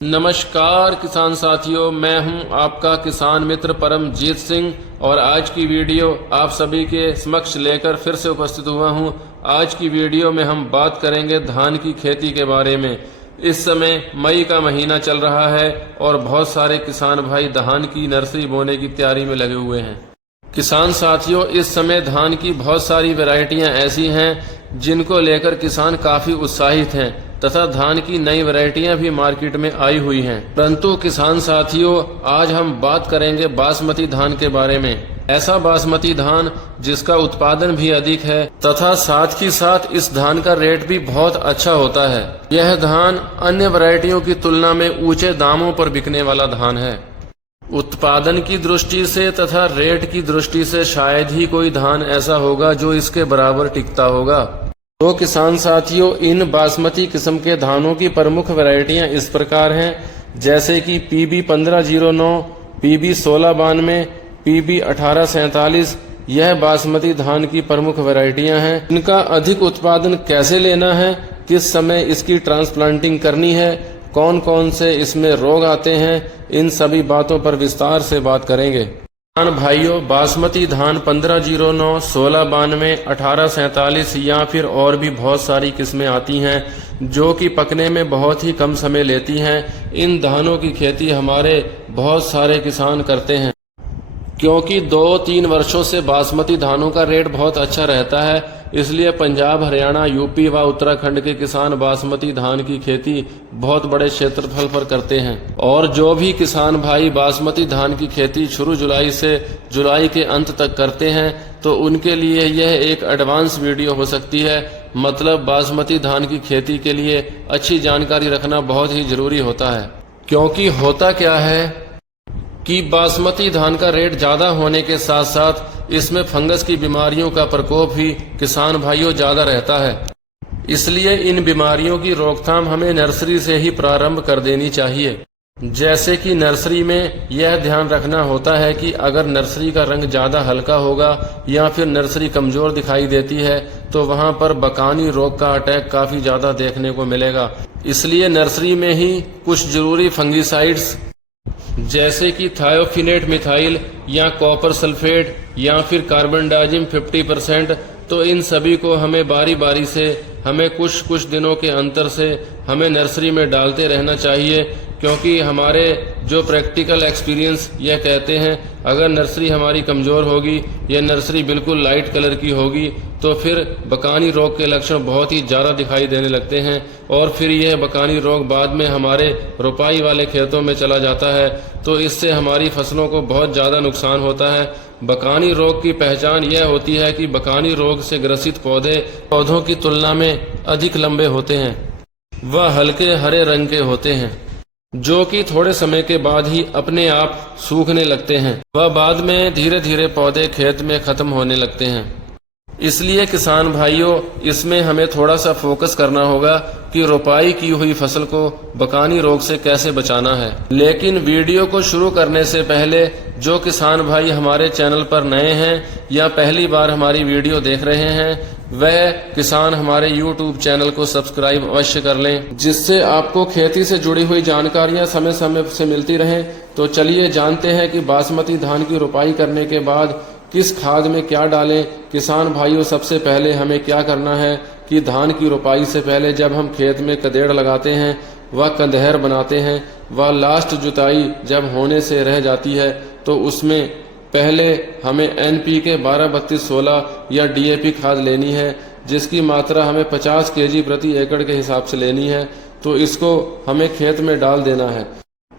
नमस्कार किसान साथियों, मैं हूं आपका किसान मित्र परमजीत सिंह और आज की वीडियो आप सभी के समक्ष लेकर फिर से उपस्थित हुआ हूं। आज की वीडियो में हम बात करेंगे धान की खेती के बारे में। इस समय मई का महीना चल रहा है और बहुत सारे किसान भाई धान की नर्सरी बोने की तैयारी में लगे हुए हैं। किसान साथियों, इस समय धान की बहुत सारी वैरायटियां ऐसी हैं जिनको लेकर किसान काफी उत्साहित हैं तथा धान की नई वैरायटियां भी मार्केट में आई हुई हैं। परंतु किसान साथियों, आज हम बात करेंगे बासमती धान के बारे में। ऐसा बासमती धान जिसका उत्पादन भी अधिक है तथा साथ ही साथ इस धान का रेट भी बहुत अच्छा होता है। यह धान अन्य वैरायटियों की तुलना में ऊंचे दामों पर बिकने वाला धान है। उत्पादन की दृष्टि से तथा रेट की दृष्टि से शायद ही कोई धान ऐसा होगा जो इसके बराबर टिकता होगा। तो किसान साथियों, इन बासमती किस्म के धानों की प्रमुख वैरायटियां इस प्रकार हैं, जैसे कि PB 1509, PB 1692, PB 1847। यह बासमती धान की प्रमुख वैरायटियां हैं। इनका अधिक उत्पादन कैसे लेना है, किस समय इसकी ट्रांसप्लांटिंग करनी है, कौन कौन से इसमें रोग आते हैं, इन सभी बातों पर विस्तार से बात करेंगे। किसान भाइयों, बासमती धान 1509, 1692, 1847 या फिर और भी बहुत सारी किस्में आती हैं जो कि पकने में बहुत ही कम समय लेती हैं। इन धानों की खेती हमारे बहुत सारे किसान करते हैं क्योंकि 2-3 वर्षों से बासमती धानों का रेट बहुत अच्छा रहता है। इसलिए पंजाब, हरियाणा, यूपी व उत्तराखंड के किसान बासमती धान की खेती बहुत बड़े क्षेत्रफल पर करते हैं। और जो भी किसान भाई बासमती धान की खेती शुरू जुलाई से जुलाई के अंत तक करते हैं तो उनके लिए यह एक एडवांस वीडियो हो सकती है। मतलब बासमती धान की खेती के लिए अच्छी जानकारी रखना बहुत ही जरूरी होता है, क्योंकि होता क्या है कि बासमती धान का रेट ज्यादा होने के साथ साथ इसमें फंगस की बीमारियों का प्रकोप भी किसान भाइयों ज्यादा रहता है। इसलिए इन बीमारियों की रोकथाम हमें नर्सरी से ही प्रारंभ कर देनी चाहिए। जैसे कि नर्सरी में यह ध्यान रखना होता है कि अगर नर्सरी का रंग ज्यादा हल्का होगा या फिर नर्सरी कमजोर दिखाई देती है तो वहां पर बकानी रोग का अटैक काफी ज्यादा देखने को मिलेगा। इसलिए नर्सरी में ही कुछ जरूरी फंगिसाइड्स जैसे कि थायोफिनेट मिथाइल या कॉपर सल्फेट या फिर कार्बनडाजिम 50%, तो इन सभी को हमें बारी बारी से हमें कुछ दिनों के अंतर से हमें नर्सरी में डालते रहना चाहिए। क्योंकि हमारे जो प्रैक्टिकल एक्सपीरियंस यह कहते हैं, अगर नर्सरी हमारी कमज़ोर होगी या नर्सरी बिल्कुल लाइट कलर की होगी तो फिर बकानी रोग के लक्षण बहुत ही ज़्यादा दिखाई देने लगते हैं और फिर यह बकानी रोग बाद में हमारे रोपाई वाले खेतों में चला जाता है, तो इससे हमारी फसलों को बहुत ज़्यादा नुकसान होता है। बकानी रोग की पहचान यह होती है कि बकानी रोग से ग्रसित पौधों की तुलना में अधिक लंबे होते हैं, वह हल्के हरे रंग के होते हैं जो कि थोड़े समय के बाद ही अपने आप सूखने लगते हैं, वह बाद में धीरे धीरे पौधे खेत में खत्म होने लगते हैं। इसलिए किसान भाइयों, इसमें हमें थोड़ा सा फोकस करना होगा कि रोपाई की हुई फसल को बकानी रोग से कैसे बचाना है। लेकिन वीडियो को शुरू करने से पहले जो किसान भाई हमारे चैनल पर नए हैं या पहली बार हमारी वीडियो देख रहे हैं, वह किसान हमारे YouTube चैनल को सब्सक्राइब अवश्य कर लें, जिससे आपको खेती से जुड़ी हुई जानकारियां समय समय से मिलती रहें। तो चलिए जानते हैं कि बासमती धान की रोपाई करने के बाद किस खाद में क्या डालें। किसान भाइयों, सबसे पहले हमें क्या करना है कि धान की रोपाई से पहले जब हम खेत में कदेड़ लगाते हैं व कंधेर बनाते हैं व लास्ट जुताई जब होने से रह जाती है तो उसमें पहले हमें NPK 12-32-16 या DAP खाद लेनी है, जिसकी मात्रा हमें 50 kg प्रति एकड़ के हिसाब से लेनी है। तो इसको हमें खेत में डाल देना है।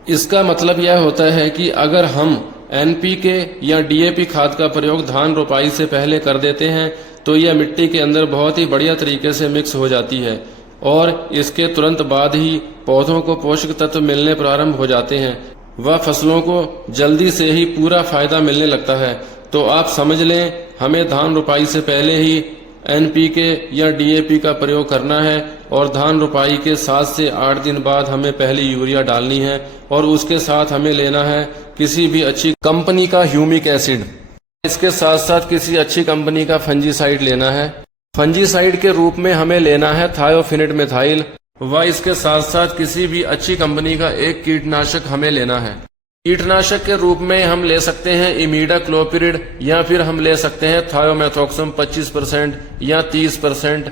इसका मतलब यह होता है कि अगर हम NPK या DAP खाद का प्रयोग धान रोपाई से पहले कर देते हैं तो यह मिट्टी के अंदर बहुत ही बढ़िया तरीके से मिक्स हो जाती है और इसके तुरंत बाद ही पौधों को पोषक तत्व मिलने प्रारंभ हो जाते हैं, वह फसलों को जल्दी से ही पूरा फायदा मिलने लगता है। तो आप समझ लें, हमें धान रोपाई से पहले ही NPK या DAP का प्रयोग करना है और धान रोपाई के 7 से 8 दिन बाद हमें पहली यूरिया डालनी है और उसके साथ हमें लेना है किसी भी अच्छी कंपनी का ह्यूमिक एसिड। इसके साथ साथ किसी अच्छी कंपनी का फंजीसाइड लेना है। फंजीसाइड के रूप में हमें लेना है थायोफिनेट मिथाइल। व इसके साथ साथ किसी भी अच्छी कंपनी का एक कीटनाशक हमें लेना है। कीटनाशक के रूप में हम ले सकते हैं इमीडाक्लोपिरिड या फिर हम ले सकते हैं थायोमेथोक्सम 25% या 30%,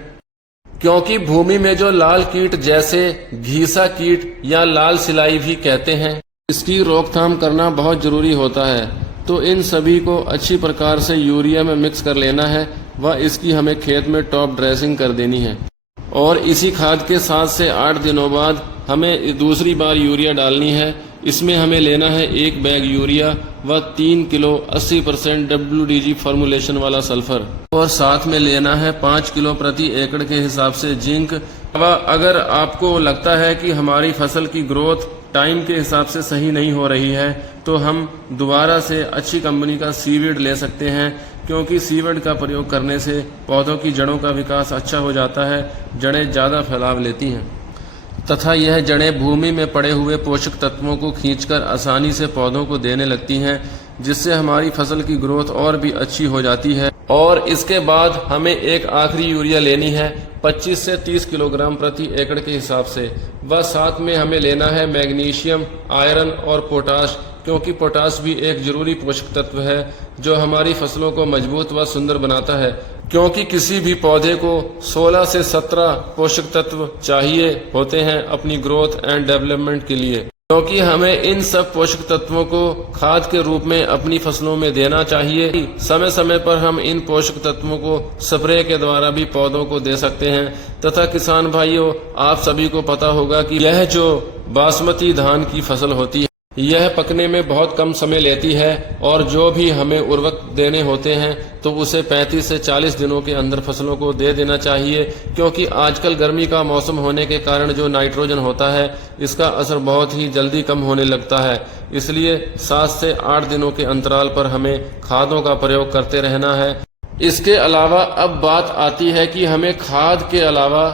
क्योंकि भूमि में जो लाल कीट जैसे घीसा कीट या लाल सिलाई भी कहते हैं, इसकी रोकथाम करना बहुत जरूरी होता है। तो इन सभी को अच्छी प्रकार से यूरिया में मिक्स कर लेना है व इसकी हमें खेत में टॉप ड्रेसिंग कर देनी है। और इसी खाद के 7 से 8 दिनों बाद हमें दूसरी बार यूरिया डालनी है। इसमें हमें लेना है 1 बैग यूरिया व 3 किलो 80% WDG फॉर्मुलेशन वाला सल्फर, और साथ में लेना है 5 किलो प्रति एकड़ के हिसाब से जिंक। अगर आपको लगता है कि हमारी फसल की ग्रोथ टाइम के हिसाब से सही नहीं हो रही है तो हम दोबारा से अच्छी कंपनी का सीवीड ले सकते हैं, क्योंकि सीवीड का प्रयोग करने से पौधों की जड़ों का विकास अच्छा हो जाता है, जड़ें ज़्यादा फैलाव लेती हैं तथा यह जड़ें भूमि में पड़े हुए पोषक तत्वों को खींचकर आसानी से पौधों को देने लगती हैं, जिससे हमारी फसल की ग्रोथ और भी अच्छी हो जाती है। और इसके बाद हमें एक आखिरी यूरिया लेनी है 25 से 30 किलोग्राम प्रति एकड़ के हिसाब से, व साथ में हमें लेना है मैग्नीशियम, आयरन और पोटाश, क्योंकि पोटाश भी एक जरूरी पोषक तत्व है जो हमारी फसलों को मजबूत व सुंदर बनाता है, क्योंकि किसी भी पौधे को 16 से 17 पोषक तत्व चाहिए होते हैं अपनी ग्रोथ एंड डेवलपमेंट के लिए, क्योंकि हमें इन सब पोषक तत्वों को खाद के रूप में अपनी फसलों में देना चाहिए। समय समय पर हम इन पोषक तत्वों को स्प्रे के द्वारा भी पौधों को दे सकते हैं। तथा किसान भाइयों, आप सभी को पता होगा कि यह जो बासमती धान की फसल होती है, यह पकने में बहुत कम समय लेती है, और जो भी हमें उर्वरक देने होते हैं तो उसे 35 से 40 दिनों के अंदर फसलों को दे देना चाहिए, क्योंकि आजकल गर्मी का मौसम होने के कारण जो नाइट्रोजन होता है इसका असर बहुत ही जल्दी कम होने लगता है। इसलिए 7 से 8 दिनों के अंतराल पर हमें खादों का प्रयोग करते रहना है। इसके अलावा अब बात आती है कि हमें खाद के अलावा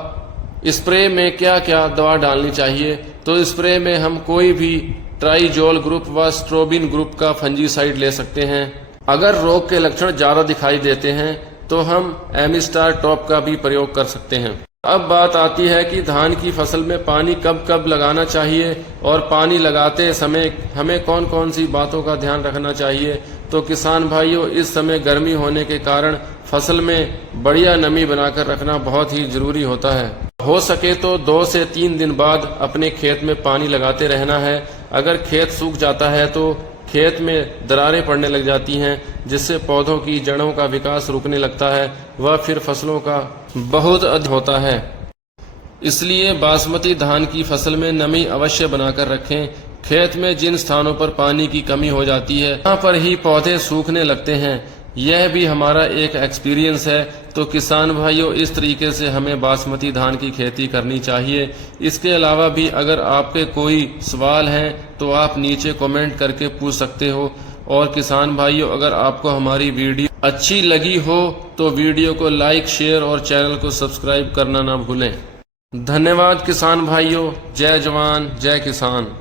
स्प्रे में क्या क्या दवा डालनी चाहिए। तो स्प्रे में हम कोई भी ट्राइजोल ग्रुप व स्ट्रोबिन ग्रुप का फंजीसाइड ले सकते हैं। अगर रोग के लक्षण ज्यादा दिखाई देते हैं तो हम एमिस्टार टॉप का भी प्रयोग कर सकते हैं। अब बात आती है कि धान की फसल में पानी कब कब लगाना चाहिए और पानी लगाते समय हमें कौन कौन सी बातों का ध्यान रखना चाहिए। तो किसान भाइयों, इस समय गर्मी होने के कारण फसल में बढ़िया नमी बनाकर रखना बहुत ही जरूरी होता है। हो सके तो 2 से 3 दिन बाद अपने खेत में पानी लगाते रहना है। अगर खेत सूख जाता है तो खेत में दरारें पड़ने लग जाती हैं, जिससे पौधों की जड़ों का विकास रुकने लगता है व फिर फसलों का बहुत अधिक होता है। इसलिए बासमती धान की फसल में नमी अवश्य बनाकर रखें। खेत में जिन स्थानों पर पानी की कमी हो जाती है वहाँ पर ही पौधे सूखने लगते हैं। यह भी हमारा एक एक्सपीरियंस है। तो किसान भाइयों, इस तरीके से हमें बासमती धान की खेती करनी चाहिए। इसके अलावा भी अगर आपके कोई सवाल हैं तो आप नीचे कमेंट करके पूछ सकते हो। और किसान भाइयों, अगर आपको हमारी वीडियो अच्छी लगी हो तो वीडियो को लाइक, शेयर और चैनल को सब्सक्राइब करना ना भूलें। धन्यवाद किसान भाइयों। जय जवान जय किसान।